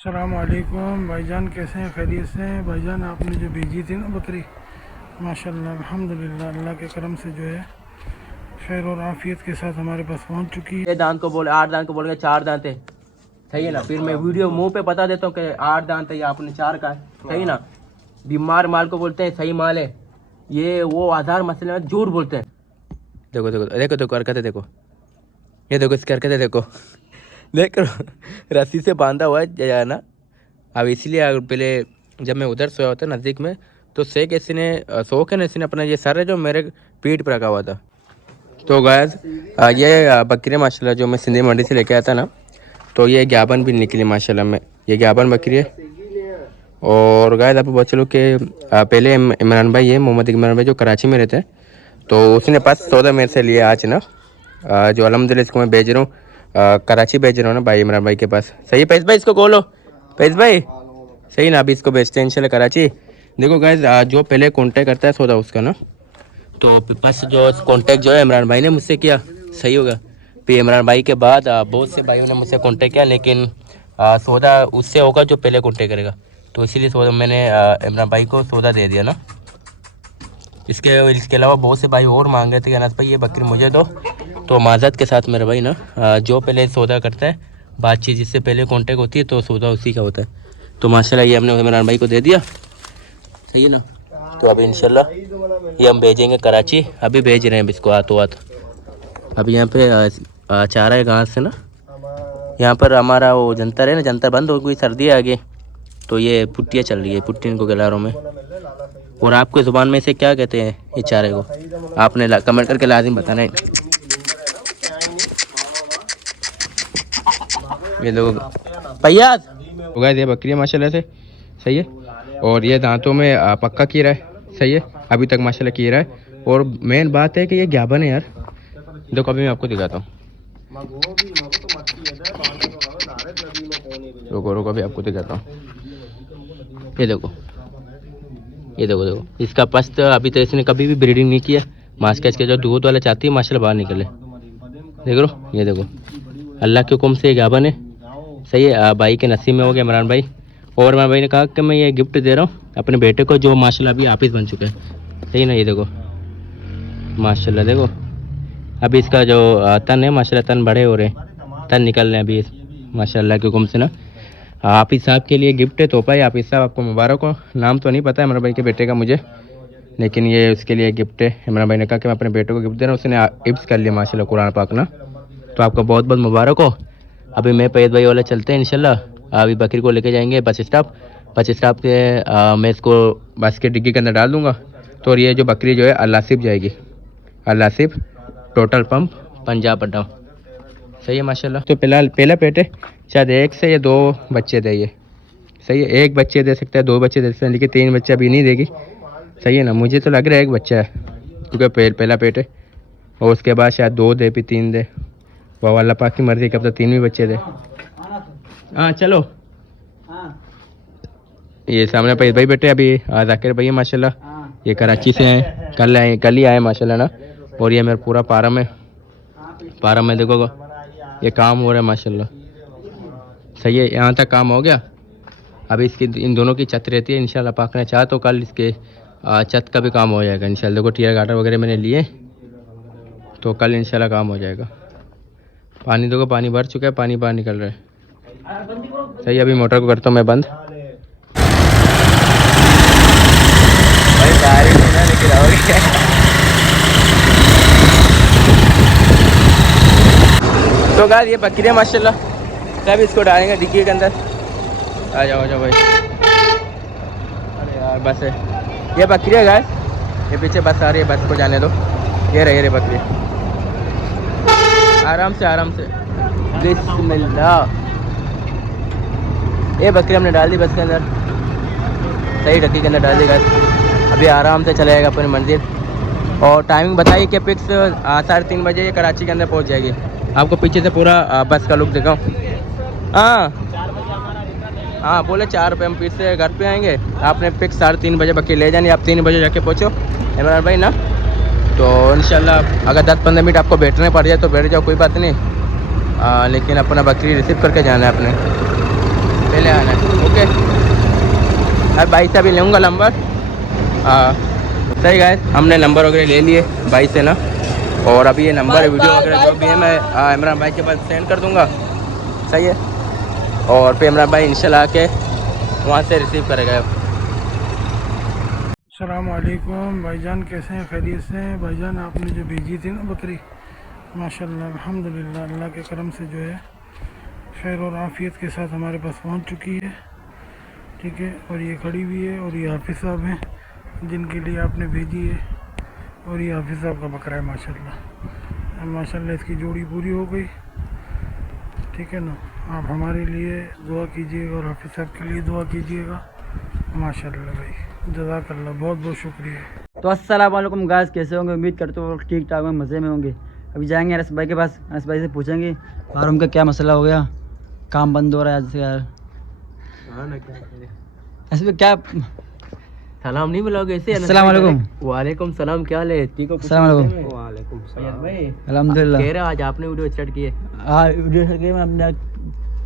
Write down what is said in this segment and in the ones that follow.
अस्सलाम वालेकुम भाईजान, कैसे हैं? खैरियत से हैं भाईजान? आपने जो भेजी थी ना बकरी, माशाल्लाह अल्हम्दुलिल्लाह, अल्लाह के करम से जो है खैर और आफियत के साथ हमारे पास पहुंच चुकी है। ये दांत को बोले 8 दांत को बोल के 4 दांत है, सही है ना। फिर मैं वीडियो मुंह पे बता देता हूँ कि 8 दांत है या आपने 4 का है, सही ना। बीमार माल को बोलते हैं सही माल है, ये वो आधार मसले में झूठ बोलते हैं। देखो देखो देखो देखो हरकतें देखो, ये देखो इसकी हरकतें देखो देख रस्सी से बांधा हुआ है ना। अब इसलिए पहले जब मैं उधर सोया होता नज़दीक में, तो से किसी ने सो के ना इसी ने अपना ये सर है जो मेरे पीठ पर रखा हुआ था। तो गायज ये बकरी माशाल्लाह जो मैं सिंधी मंडी से लेके आया था ना, तो ये ज्ञापन भी निकली माशाल्लाह में, ये ज्ञापन बकरी है। और गायज आपको बता चलो कि पहले इमरान भाई है, मोहम्मद इमरान भाई जो कराची में रहते हैं, तो उसने पास सौदा मेरे से लिया आज ना, जो अल्हम्दुलिल्लाह इसको मैं भेज रहा हूँ, कराची भेज रहा हूँ ना भाई इमरान भाई के पास। सही है पैस भाई, इसको खोलो पैस भाई, सही ना। अभी इसको भेजते हैं इंशाल्लाह कराची। देखो गाइज जो पहले कॉन्टैक्ट करता है सौदा उसका ना, तो बस जो कॉन्टैक्ट जो है इमरान भाई ने मुझसे किया, सही होगा। फिर इमरान भाई के बाद बहुत से भाइयों ने मुझसे कॉन्टैक्ट किया, लेकिन सौदा उससे होगा जो पहले कॉन्टैक्ट करेगा। तो इसीलिए सौदा मैंने इमरान भाई को सौदा दे दिया ना। इसके अलावा बहुत से भाई और मांग रहे थे कि अनस भाई ये बकरी मुझे दो। तो माजरत के साथ मेरा भाई ना जो पहले सौदा करता है, बातचीत जिससे पहले कॉन्टैक्ट होती है, तो सौदा उसी का होता है। तो माशाल्लाह ये हमने इमरान भाई को दे दिया, सही है ना। तो अभी इंशाल्लाह ये हम भेजेंगे कराची, अभी भेज रहे हैं इसको हाथों हाथ। अभी यहाँ पे चारा है घास से ना, यहाँ पर हमारा वो जंतर है ना, जंतर बंद हो गई, सर्दी आ गई, तो ये पुट्टियाँ चल रही है, पुट्टी इनको खिला रहा हूँ मैं। और आपके ज़ुबान में से क्या कहते हैं ये चारे को, आपने कमेंट करके लाजिम बताना है। ये लोग पयाज हो गए, ये बकरी माशाल्लाह से सही है। और ये दांतों में पक्का कीरा है, सही है, अभी तक माशाल्लाह कीरा है। और मेन बात है कि ये ज्ञापन है यार। देखो अभी मैं आपको दिखाता हूँ, रुको रुको अभी आपको दिखाता हूँ। ये देखो ये देखो देखो इसका पस्त, अभी तो इसने कभी भी ब्रीडिंग नहीं किया। मास्क के जो दूध वाला चाहती है माशाल्लाह बाहर निकले, देख लो। ये देखो अल्लाह के हुक्म से ज्ञापन है, सही है। भाई के नसीब में हो गया इमरान भाई। और इमरान भाई ने कहा कि मैं ये गिफ्ट दे रहा हूँ अपने बेटे को, जो माशाल्लाह अभी हाफिज़ बन चुका है, सही ना। ये देखो माशाल्लाह, देखो अभी इसका जो तन है माशाल्लाह, तन बड़े हो रहे हैं, तन निकल रहे हैं अभी माशाल्लाह के हुक्म से ना। हाफिज़ साहब के लिए गिफ्ट है, तोहफा है। हाफिज़ साहब आपको मुबारक हो। नाम तो नहीं पता है इमरान भाई के बेटे का मुझे, लेकिन ये उसके लिए गिफ्ट है। इमरान भाई ने कहा कि मैं अपने बेटे को गिफ्ट दे रहा हूँ, उसने हिफ्ज़ कर लिया माशाल्लाह कुरान पाक ना। तो आपको बहुत बहुत मुबारक हो। अभी मैं पैद भाई वाला चलते हैं इंशाल्लाह, अभी बकरी को लेके जाएंगे बस स्टॉप। बस स्टॉप के मैं इसको बस के डिग्गी के अंदर डाल दूँगा। तो ये जो बकरी जो है अल्लासिफ जाएगी, अल्लासिफ टोटल पंप पंजाब अड्डा, सही है माशाल्लाह। तो पहला पेट है, शायद 1 से या 2 बच्चे दे ये, सही है। 1 बच्चे दे सकता है, 2 बच्चे दे सकते हैं, लेकिन 3 बच्चे अभी नहीं देगी, सही है ना। मुझे तो लग रहा है 1 बच्चा है, क्योंकि पहला पेट है। और उसके बाद शायद 2 दे फिर 3 दे, वो अल्लाह पाक की मर्जी, कब तक 3 भी बच्चे दे। हाँ चलो, ये सामने पैस भाई बैठे अभी जाकिर भाई माशाल्लाह, ये कराची से आए, कल ही आए माशाल्लाह ना। और ये मेरा पूरा पारम है, पारम में देखो ये काम हो रहा है माशाल्लाह, सही है। यहाँ तक काम हो गया, अभी इसकी इन दोनों की छत रहती है, इंशाल्लाह पाक ने चाहा तो कल इसके छत का भी काम हो जाएगा इंशाल्लाह। देखो टीयर गाटर वगैरह मैंने लिए, तो कल इंशाल्लाह काम हो जाएगा। पानी देखो, पानी भर चुका है, पानी बाहर निकल रहा है, सही। अभी मोटर को करता हूँ मैं बंद। तो गाइस ये बकरियाँ माशाल्लाह, सब इसको डालेंगे डिक्की के अंदर। आ जाओ भाई, अरे यार बस है, ये बकरियाँ गाइस, ये पीछे बस आ रही है, बस को जाने दो। ये रही बकरी, आराम से बिस्मिल्लाह। ये बकरी हमने डाल दी बस के अंदर, सही डक्की के अंदर डाल दी गाइस। अभी आराम से चलेगा अपनी मंजिल। और टाइमिंग बताइए कि फिक्स 3:30 बजे ये कराची के अंदर पहुंच जाएगी। आपको पीछे से पूरा बस का लुक दिखाऊं। हाँ बोले 4 रुपये हम फिर से घर पे आएंगे। आपने फिक्स 3:30 बजे बकरी ले जानी, आप 3 बजे जाके पहुँचो इमरान भाई ना। तो इंशाल्लाह अगर 10-15 मिनट आपको बैठने पड़ जाए तो बैठ जाओ, कोई बात नहीं। लेकिन अपना बकरी रिसीव करके जाना है, अपने पहले आना है। अब भाई से अभी लूँगा नंबर। हाँ सही गाइस, हमने नंबर वगैरह ले लिए भाई से ना, और अभी ये नंबर वीडियो वगैरह जो भी है मैं इमरान भाई के पास सेंड कर दूँगा। सही है, और फिर इमरान भाई इंशाल्लाह आके वहाँ से रिसीव करेगा। अस्सलाम वालेकुम भाईजान, कैसे हैं? खैरियत से हैं? भाईजान आपने जो भेजी थी ना बकरी, माशाल्लाह अल्हम्दुलिल्लाह अल्लाह के करम से जो है खैर और आफ़ियत के साथ हमारे पास पहुंच चुकी है। ठीक है, और ये खड़ी भी है, और ये हाफिज़ साहब हैं जिनके लिए आपने भेजी है, और ये हाफिज़ साहब का बकरा है माशाल्लाह। माशाल्लाह इसकी जोड़ी पूरी हो गई। ठीक है ना, आप हमारे लिए दुआ कीजिएगा और हाफिज़ साहब के लिए दुआ कीजिएगा। माशाल्लाह भाई, जज़ाकल्लाह, बहुत बहुत शुक्रिया। तो अस्सलाम वालेकुम गाइस, कैसे होंगे? उम्मीद करते हो ठीक ठाक में मज़े में होंगे। अभी जाएंगे अनस भाई के पास, अनस भाई से पूछेंगे फार्म का क्या मसला हो गया, काम बंद हो रहा है आज से यार। ऐसे क्या सलाम नहीं मिलोगे ऐसे? अस्सलाम वालेकुम। वालेकुम सलाम, क्या हाल है? ठीक हो? अस्सलाम वालेकुम। वालेकुम सलाम भाई। अल्हम्दुलिल्लाह। कह रहे आज आपने वीडियो स्टार्ट की है? हाँ वीडियो से मैं अपने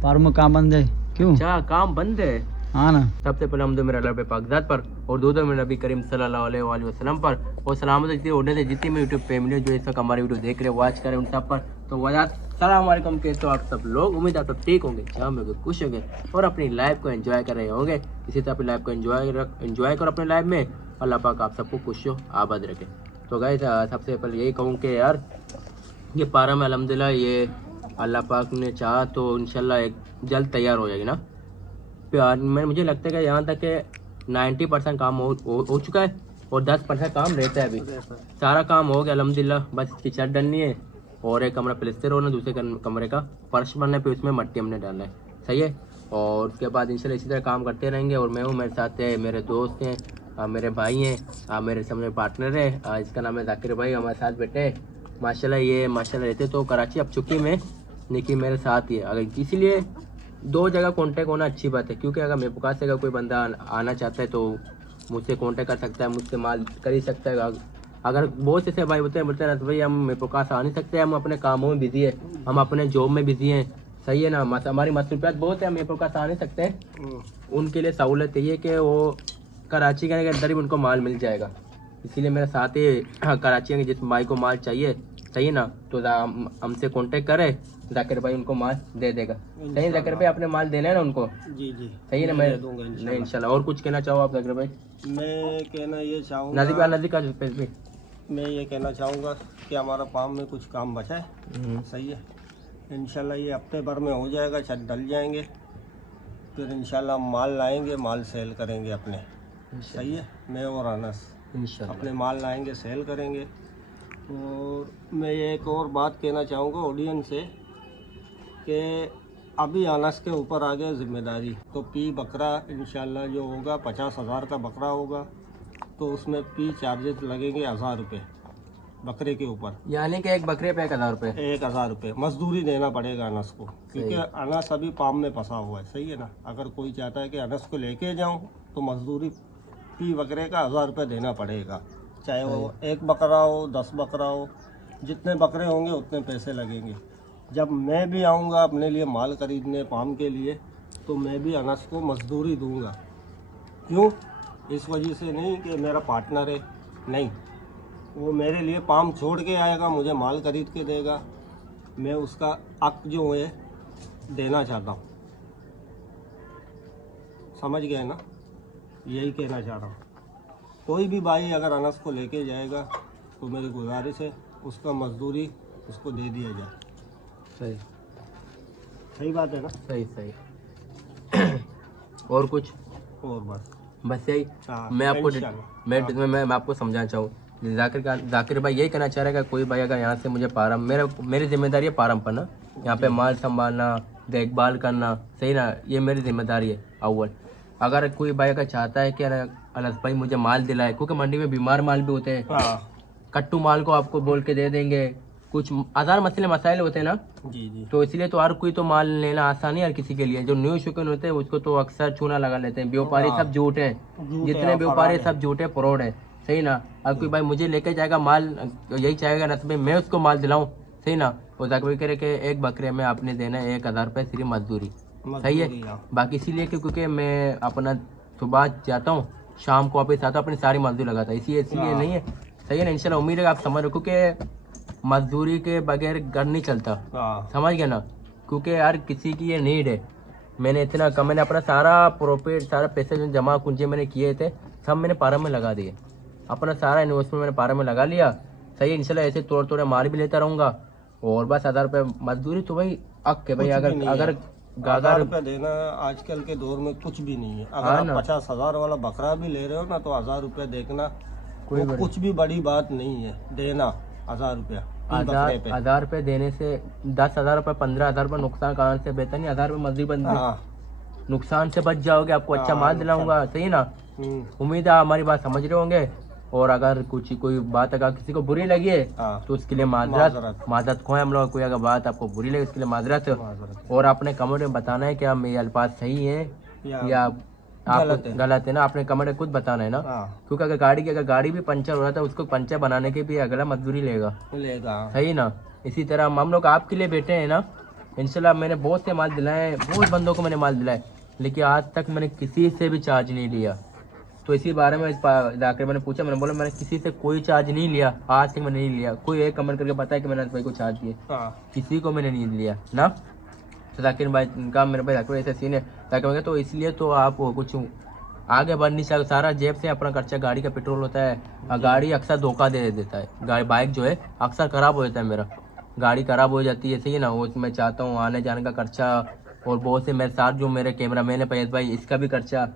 फार्म में काम बंद है। क्यों? अच्छा, काम बंद है? हाँ ना। सबसे पहले हम मेरा रब पाकज़ात पर और दो में नबी करीम सल्लल्लाहु अलैहि वसल्लम पर, और सलामत जितनी उड़ने से जितनी भी यूट्यूब फैमिली जो इस वक्त हमारी वीडियो देख रहे हैं, वॉच कर रहे हैं, उन सब पर तो वजह सलाम वालेकुम। कैसे हो आप सब लोग? उम्मीद आप सब ठीक होंगे, जाम होंगे, खुश होंगे और अपनी लाइफ को एंजॉय कर रहे होंगे। इसी तरह अपनी लाइफ को एंजॉय करो अपनी लाइफ में। अल्लाह पाक आप सबको खुश हो आबाद रखे। तो गाइस सबसे पहले यही कहूँ कि यार ये पारा में अल्हम्दुलिल्लाह ये अल्लाह पाक ने चाहा तो इंशाल्लाह एक जल्द तैयार हो जाएगी ना। प्यार में मुझे लगता है कि यहाँ तक के 90% काम हो चुका है और 10% काम रहता है। अभी सारा काम हो गया अल्हम्दुलिल्लाह, बस इसकी छत डलनी है और एक कमरा प्लास्टर होना, दूसरे कमरे का फर्श बनना, फिर उसमें मट्टी हमने डालना है। सही है, और उसके बाद इंशाल्लाह इसी तरह काम करते रहेंगे। और मैं हूँ, मेरे साथ है मेरे दोस्त हैं, मेरे भाई हैं, मेरे सामने पार्टनर है, इसका नाम है जाकिर भाई, हमारे साथ बैठे हैं माशाल्लाह। ये माशाल्लाह रहते तो कराची, अब चुकी में लेकिन मेरे साथ ही है। अगर इसीलिए दो जगह कांटेक्ट होना अच्छी बात है, क्योंकि अगर मेरे पास से अगर कोई बंदा आना चाहता है तो मुझसे कांटेक्ट कर सकता है, मुझसे माल कर ही सकता है। अगर बहुत से भाई बोलते हैं भाई हम मेरे पास आ नहीं सकते, हम अपने कामों में बिजी है, हम अपने जॉब में बिजी हैं। सही है ना, हमारी मसरूफियत बहुत है, हम मेरे पास आ नहीं सकते। उनके लिए सहूलत ये है कि वो कराची के अंदर ही उनको माल मिल जाएगा। इसीलिए मेरे साथ ही कराची के जिस भाई को माल चाहिए, सही है ना, तो हमसे कांटेक्ट करे, जाकिर भाई उनको माल दे देगा। सही है जाकिर भाई, आपने माल देना है ना उनको? जी जी सही है ना, मैं दूंगा नहीं इंशाल्लाह। और कुछ कहना चाहो आप जाकिर भाई? मैं कहना ये चाहूँगा, नजदीक का भी मैं ये कहना चाहूँगा कि हमारा फार्म में कुछ काम बचा है। सही है, इंशाल्लाह ये हफ्ते भर में हो जाएगा, छत डल जाएंगे, फिर इंशाल्लाह माल लाएंगे, माल सेल करेंगे अपने। सही है, मैं और अनस इंशाल्लाह अपने माल लाएंगे, सेल करेंगे। और मैं ये एक और बात कहना चाहूँगा ऑडियंस से कि अभी अनस के ऊपर आ गया जिम्मेदारी, तो पी बकरा इंशाल्लाह जो होगा 50,000 का बकरा होगा, तो उसमें पी चार्जेस लगेंगे 1000 रुपये बकरे के ऊपर, यानी कि एक बकरे पे 1000 रुपये। 1000 रुपये मजदूरी देना पड़ेगा अनस को, क्योंकि अनस अभी पाम में फंसा हुआ है। सही है ना, अगर कोई चाहता है कि अनस को लेके जाऊं तो मजदूरी पी बकरे का 1000 रुपये देना पड़ेगा, चाहे वो एक बकरा हो 10 बकरा हो, जितने बकरे होंगे उतने पैसे लगेंगे। जब मैं भी आऊँगा अपने लिए माल खरीदने पाम के लिए, तो मैं भी अनस को मजदूरी दूंगा। क्यों? इस वजह से नहीं कि मेरा पार्टनर है, नहीं, वो मेरे लिए पाम छोड़ के आएगा, मुझे माल खरीद के देगा, मैं उसका हक जो है देना चाहता हूँ। समझ गए ना, यही कहना चाह रहा हूँ। कोई भी भाई अगर अनस को लेके जाएगा तो मेरी गुजारिश है उसका मजदूरी उसको दे दिया जाए। सही सही बात है ना? सही सही। और कुछ? और बस यही। हाँ, मैं आपको इंशाल्लाह। मैं आपको समझाना चाहूँ, जाकिर भाई यही कहना चाह रहा है कि कोई भाई अगर यहाँ से मुझे पारम, मेरी जिम्मेदारी है पारम पर ना, यहाँ पे माल संभालना, देखभाल करना, सही ना, ये मेरी जिम्मेदारी है अव्वल। अगर कोई भाई अगर चाहता है कि अनस भाई मुझे माल दिलाए, क्योंकि मंडी में बीमार माल भी होते हैं, हाँ कट्टू माल को आपको बोल के दे देंगे, कुछ आसान मसाइल होते हैं ना, जी जी, तो इसलिए तो हर कोई तो माल लेना आसान है हर किसी के लिए। जो न्यू शौकीन होते हैं उसको तो अक्सर चूना लगा लेते हैं। व्यापारी सब झूठ है, जितने व्यापारी सब झूठे फ्रॉड है। सही ना, अब कोई भाई मुझे लेके जाएगा माल, यही चाहेगा ना भाई मैं उसको माल दिलाऊं, सही ना, वो जाकर करे कि एक बकरे में आपने देना है 1000 रुपये सिर्फ मजदूरी। सही है, बाकी इसीलिए क्योंकि मैं अपना सुबह जाता हूँ, शाम को वापस आता हूँ, अपनी सारी मजदूरी लगाता है। इसलिए नहीं है, सही है ना। इंशाल्लाह उम्मीद है आप समझ रखो कि मजदूरी के बगैर घर नहीं चलता, हाँ समझ गया ना। क्योंकि यार किसी की ये नीड है। मैंने इतना कम, मैंने अपना सारा प्रॉफिट, सारा पैसे जो जमा कुंजे मैंने किए थे सब मैंने पारा में लगा दिए। अपना सारा इन्वेस्टमेंट मैंने पारा में लगा लिया, सही है। इंशाल्लाह ऐसे तोड़ तोड़े माल भी लेता रहूँगा। और बस 1000 रुपये मजदूरी तो भाई अक के भाई, कुछ भी अगर नहीं अगर है। 1000 रुपये देना आजकल के दौर में कुछ भी नहीं है। अगर हाँ आप ना। 50,000 वाला बकरा भी ले रहे हो ना, तो 1000 रुपये देखना कोई वो बड़ी- कुछ भी बड़ी बात नहीं है देना। 1000 रुपया बकरे पे। 1000 रुपये देने से 10,000 रुपये 15,000 रुपये नुकसान कराने से बेहतर नहीं 1000 रुपये मजदूरी बंद। हाँ नुकसान से बच जाओगे, आपको अच्छा हाँ, माल दिलाऊंगा, सही ना। उम्मीद है आप हमारी बात समझ रहे होंगे। और अगर कोई बात अगर किसी को बुरी लगी है हाँ, तो उसके लिए माजरत। माजरत खोए हम लोग। कोई अगर बात आपको बुरी लगे उसके लिए माजरत। माजरत। और आपने कमेंट में बताना है कि आप मेरे अल्फाज सही है या आप गलत है ना। आपने कमेंट में खुद बताना है ना। हाँ, क्योंकि अगर गाड़ी भी पंचर हो रहा था, उसको पंचर बनाने के भी अगला मजदूरी लेगा, लेगा। सही ना। इसी तरह हम लोग आपके लिए बैठे हैं ना। इंशाल्लाह मैंने बहुत से माल दिलाए, बहुत बंदों को मैंने माल दिलाए, लेकिन आज तक मैंने किसी से भी चार्ज नहीं लिया। तो इसी बारे में जाकर मैंने पूछा, मैंने बोला मैंने किसी से कोई चार्ज नहीं लिया, आज तक मैंने नहीं लिया। कोई एक कमेंट करके बताया कि मैंने अनस भाई को चार्ज दिए, हाँ, किसी को मैंने नहीं लिया ना। तो जाकिर भाई इनका मेरे भाई जाकिर ऐसा सीन है जाकिर भाई, तो इसलिए तो आप कुछ आगे बढ़ नहीं सकते। सारा जेब से अपना खर्चा, गाड़ी का पेट्रोल होता है और गाड़ी अक्सर धोखा दे देता है। गाड़ी बाइक जो है अक्सर ख़राब हो जाता है, मेरा गाड़ी ख़राब हो जाती है, सही है ना। वो मैं चाहता हूँ आने जाने का खर्चा, और बहुत से मेरे साथ जो मेरे कैमरा मैन है फैयद भाई, इसका भी खर्चा,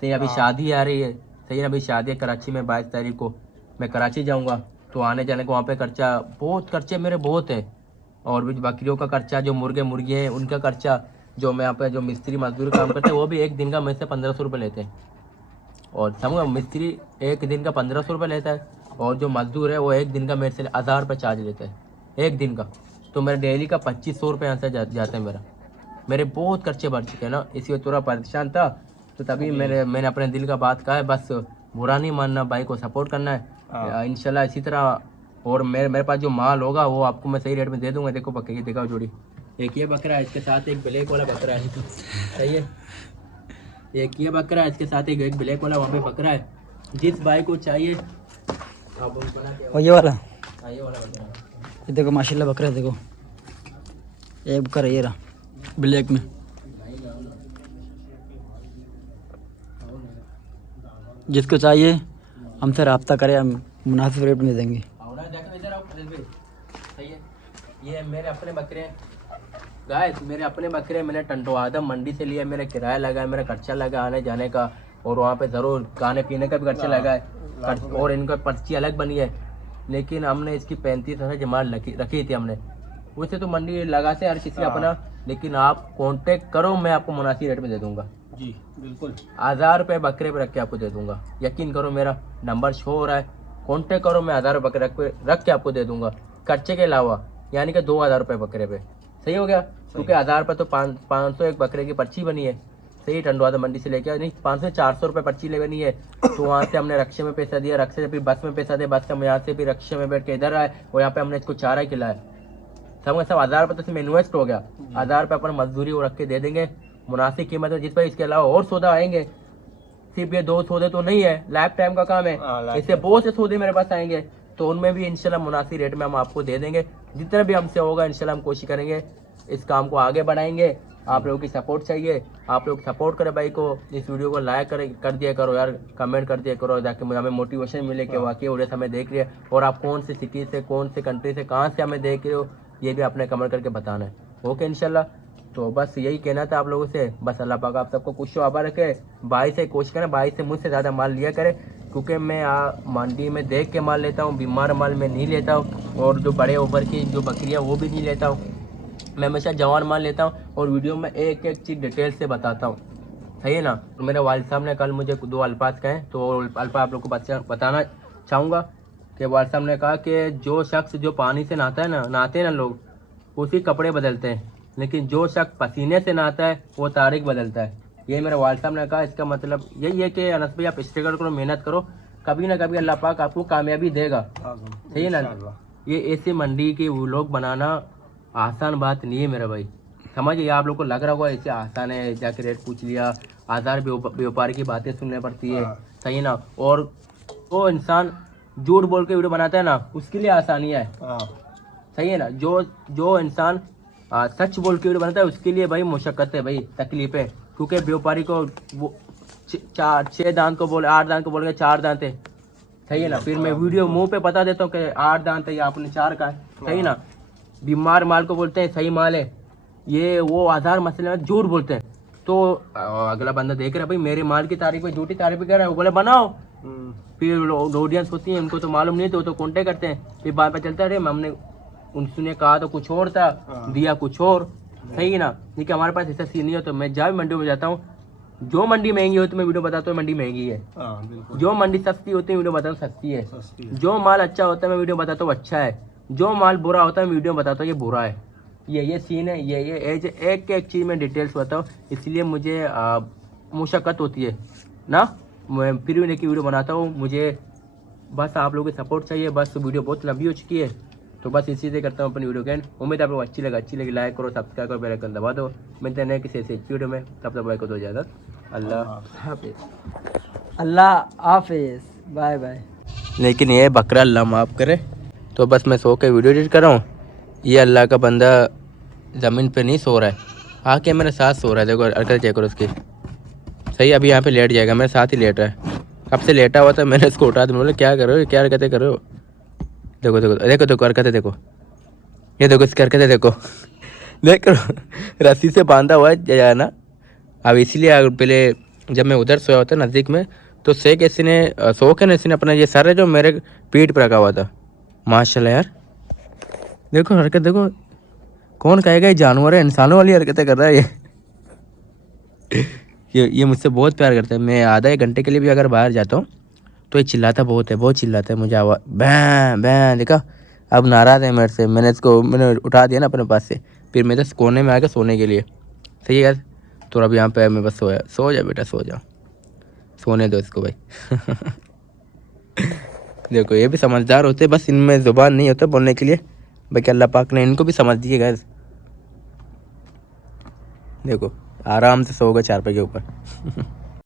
सही। अभी शादी आ रही है, सही है ना। अभी शादी है कराची में, 22 तारीख को मैं कराची जाऊँगा, तो आने जाने को वहाँ पे खर्चा, बहुत खर्चे मेरे बहुत है। और भी बकरियों का खर्चा, जो मुर्गे हैं उनका खर्चा, जो मैं यहाँ पे जो मिस्त्री मजदूरी काम करते हैं वो भी एक दिन का मेरे से 1500 रुपये लेते हैं। और समझो मिस्त्री एक दिन का 1500 रुपये लेता है, और जो मजदूर है वो एक दिन का मेरे से 1000 रुपये चार्ज लेता है एक दिन का। तो मेरा डेली का 2500 रुपये यहाँ से जाता है मेरे बहुत खर्चे बढ़ चुके हैं ना। इसी वजह थोड़ा परेशान था, तो तभी मैंने अपने दिल का बात कहा है। बस बुरा नहीं मानना, भाई को सपोर्ट करना है इंशाल्लाह। इसी तरह और मेरे पास जो माल होगा वो आपको मैं सही रेट में दे दूंगा। देखो बकरी दिखाओ जोड़ी, एक ये बकरा है, इसके साथ एक ब्लैक वाला बकरा है, सही है। एक ये बकरा है, इसके साथ एक ब्लैक वाला वहाँ पे बकरा है। जिस भाई को चाहिए आप उनको ना क्या- और ये वाला, हाँ, ये वाला बकरा है। ये देखो माशाल्लाह बकरा है, देखो एक बकरा ये रहा ब्लैक में। जिसको चाहिए हमसे रब्ता करें, हम मुनासिब रेट में दे देंगे। सही है। ये मेरे अपने बकरे हैं गाइस, मेरे अपने बकरे। मैंने टंटो आदम मंडी से लिया, मेरा किराया लगा है, मेरा खर्चा लगा आने जाने का, और वहाँ पे ज़रूर खाने पीने का भी खर्चा लगा है, और इनका पर्ची अलग बनी है। लेकिन हमने इसकी 35,000 जमा रखी थी हमने। वैसे तो मंडी लगाते हर किसी अपना, लेकिन आप कांटेक्ट करो, मैं आपको मुनासिब रेट में दे दूंगा जी बिल्कुल। 1000 रुपये बकरे पे रख के आपको दे दूंगा। यकीन करो, मेरा नंबर शो हो रहा है, कांटेक्ट करो, मैं 1000 रुपये बकरे रख के आपको दे दूंगा खर्चे के अलावा, यानी कि 2000 रुपये बकरे पे। सही हो गया, क्योंकि 1000 रुपये तो 500 एक बकरे की पर्ची बनी है, सही। टंडवादा मंडी से लेके नहीं 500 400 रुपये पर्ची ले बनी है। तो वहाँ से हमने रक्शे में पैसा दिया, रक्शे से फिर बस में पैसा दिया, बस से हम यहाँ से भी रक्शे में बैठ के इधर आए, और यहाँ पे हमने इसको चारा खिलाया। सब 1000 रुपये तो इसमें इन्वेस्ट हो गया। 1000 रुपये अपन मजदूरी वो रख के दे देंगे मुनासिब कीमत में, जिस पर इसके अलावा और सौदा आएंगे। सिर्फ ये 2 सौदे तो नहीं है, लाइफ टाइम का काम है, इससे बहुत से सौदे मेरे पास आएंगे, तो उनमें भी इंशाल्लाह मुनासिब रेट में हम आपको दे देंगे। जितना भी हमसे होगा इंशाल्लाह हम कोशिश करेंगे, इस काम को आगे बढ़ाएंगे। आप लोगों की सपोर्ट चाहिए, आप लोग सपोर्ट करें भाई को, इस वीडियो को लाइक कर दिया करो यार, कमेंट कर दिया करो, ताकि हमें मोटिवेशन मिले कि वाकई उड़े हमें देख रही है, और आप कौन से सिटी से, कौन से कंट्री से, कहाँ से हमें देख रहे हो, ये भी आपने कमेंट करके बताना है। ओके इंशाल्लाह। तो बस यही कहना था आप लोगों से। बस अल्लाह पाक आप सबको खुश आबाद रखे। भाई से कोशिश करें, भाई से मुझसे ज़्यादा माल लिया करें, क्योंकि मैं मंडी में देख के माल लेता हूँ, बीमार माल मैं नहीं लेता हूँ, और जो बड़े ओवर की जो बकरियाँ वो भी नहीं लेता हूँ। मैं हमेशा जवान माल लेता हूँ, और वीडियो में एक एक चीज़ डिटेल से बताता हूँ, सही है ना। मेरे वालिद साहब ने कल मुझे 2 अल्फाज कहे, तो अल्फाज आप लोग को बताना चाहूँगा कि वालिद साहब ने कहा कि जो शख्स जो पानी से नहाते हैं ना लोग, उसी कपड़े बदलते हैं, लेकिन जो शख्स पसीने से नहाता है वो तारीख बदलता है। ये मेरे वालिद साहब ने कहा। इसका मतलब यही है कि अनस भाई आप स्ट्रगल करो, मेहनत करो, कभी ना कभी अल्लाह पाक आपको कामयाबी देगा, सही है ना। ये ऐसी मंडी की व्लॉग बनाना आसान बात नहीं है मेरा भाई, समझिए। आप लोग को लग रहा होगा ऐसे आसान है, जाके रेट पूछ लिया आधार व्यापारी की बातें सुननी पड़ती है, हाँ। सही है ना। और वो इंसान झूठ बोल के वीडियो बनाता है ना, उसके लिए आसानियाँ है, हाँ सही है ना। जो इंसान सच बोल के वीडियो बनाता है उसके लिए भाई मुशक्कत है भाई, तकलीफ है। क्योंकि व्यापारी को वो 6 दांत को बोले 8 दांत को बोल के 4 दांत है, सही है ना। फिर मैं वीडियो मुंह पे बता देता हूँ कि 8 दांत है या आपने 4 का है, सही है ना। बीमार माल को बोलते हैं सही माल है, ये वो आधार मसले में झूठ बोलते हैं। तो अगला बंदा देख रहा है भाई मेरे माल की तारीफ पे झूठी तारीफ कर रहा है, वो बोले बनाओ। फिर ऑडियंस होती है, उनको तो मालूम नहीं तो कॉन्टेक्ट करते हैं। फिर बात पे चलता है हमने उनसे कहा तो कुछ और था, दिया कुछ और, सही है ना। लेकिन हमारे पास ऐसा सीन नहीं हो, तो मैं जब मंडी में जाता हूँ, जो मंडी महंगी होती है मैं वीडियो बताता हूँ मंडी महंगी है, बिल्कुल जो मंडी सस्ती होती है वीडियो बताता हूँ सस्ती है, सस्ती है। जो माल अच्छा होता है मैं वीडियो बताता हूँ अच्छा है, जो माल बुरा होता है मैं वीडियो बताता हूँ ये बुरा है। ये सीन है, ये एक चीज़ में डिटेल्स बताऊँ, इसलिए मुझे मुशक्कत होती है ना। मैं फिर भी की वीडियो बनाता हूँ, मुझे बस आप लोगों की सपोर्ट चाहिए। बस वीडियो बहुत लंबी हो चुकी है, तो बस इसी से करता हूँ अपनी वीडियो के एंड। उम्मीद है आप लोग अच्छी लगी लाइक करो, सब्सक्राइब करो, बेल आइकन दबा दो। मिलते हैं नए किसी ऐसे वीडियो में, तब तक भाई को दो इजाज़त, अल्लाह हाफिज़। अल्लाह हाफिज़, बाय बाय। लेकिन ये बकरा अल्लाह माफ़ करे। तो बस मैं सो के वीडियो एडिट कर रहा हूँ, ये अल्लाह का बंदा ज़मीन पे नहीं सो रहा है, आके मेरे साथ सो रहा है। देखो हरकत चेक करो उसकी, सही। अभी यहाँ पे लेट जाएगा, मेरे साथ ही लेट रहा है। कब से लेटा हुआ था, मैंने इसको उठा दिया, बोले क्या करो, क्या हरकतें करो। देखो देखो देखो देखो हरकतें देखो, ये देखो इसकी हरकतें देखो। देखो रस्सी से बांधा हुआ है ना। अब इसीलिए पहले जब मैं उधर सोया होता नज़दीक में, तो सो के इसने अपना ये सर है जो मेरे पीठ पर रखा हुआ था। माशाल्लाह यार, देखो हरकत देखो, कौन कहेगा ये जानवर है, इंसानों वाली हरकतें कर रहा है ये मुझसे बहुत प्यार करता है। मैं आधा 1 घंटे के लिए भी अगर बाहर जाता हूँ तो ये चिल्लाता बहुत चिल्लाता है मुझे, आवाज़ बैं बैं। देखा अब नाराज़ है मेरे से, मैंने उठा दिया ना अपने पास से, फिर मैं तो कोने में आ गया सोने के लिए, सही है यार। तो अब यहाँ पे मैं बस सोया। सो जा बेटा सो जा, सोने दो इसको भाई। देखो ये भी समझदार होते, बस इनमें ज़ुबान नहीं होता बोलने के लिए, बाकी अल्लाह पाक ने इनको भी समझ दिए गैस। देखो आराम से सो गए चारपाई के ऊपर।